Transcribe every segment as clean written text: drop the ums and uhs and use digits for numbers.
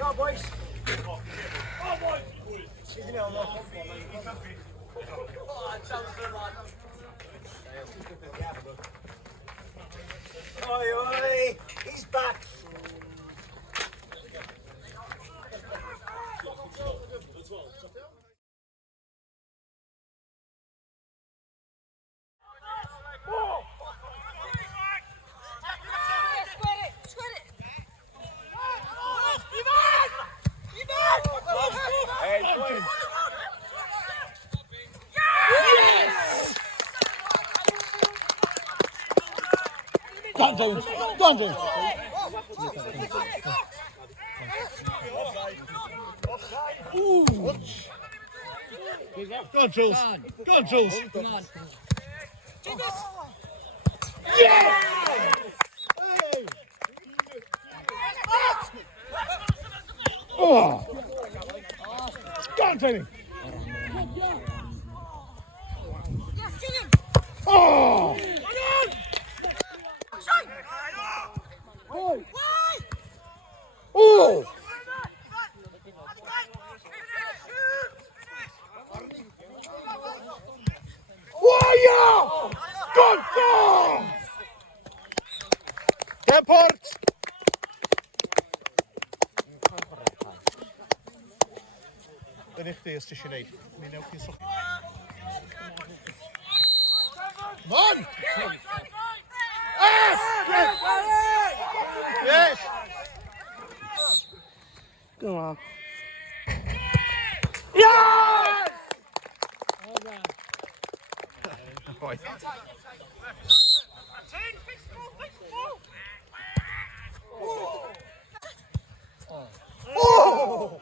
Go, boys. Isn't it on the Oi, oi, he's back. Go on, James. Go on, James. Ooh. Go on, Jules. Go on, Jules. Come on. Yeah! Hey! Oh! Go on, Tony. Oh! Oh! Oh! Warrior! Good ball! Temport! Yn eich di, os ti eisiau gwneud. Mi newch chi'n soch. Come on! Yes! Go on. Yes! Boy. Oh!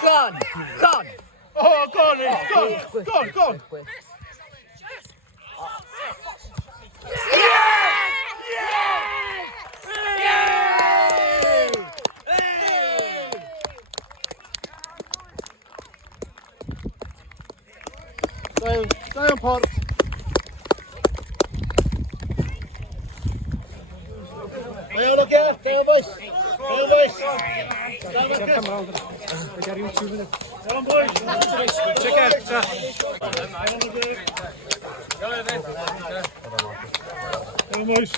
Gone! Gone! Oh, go on, Ian. Go on, go on, go on. Stay on, Port. Stay on, look here. Stay on, boys. Stay on, boys. Stay on, boys. Check out. Stay on, boys. Stay on, boys.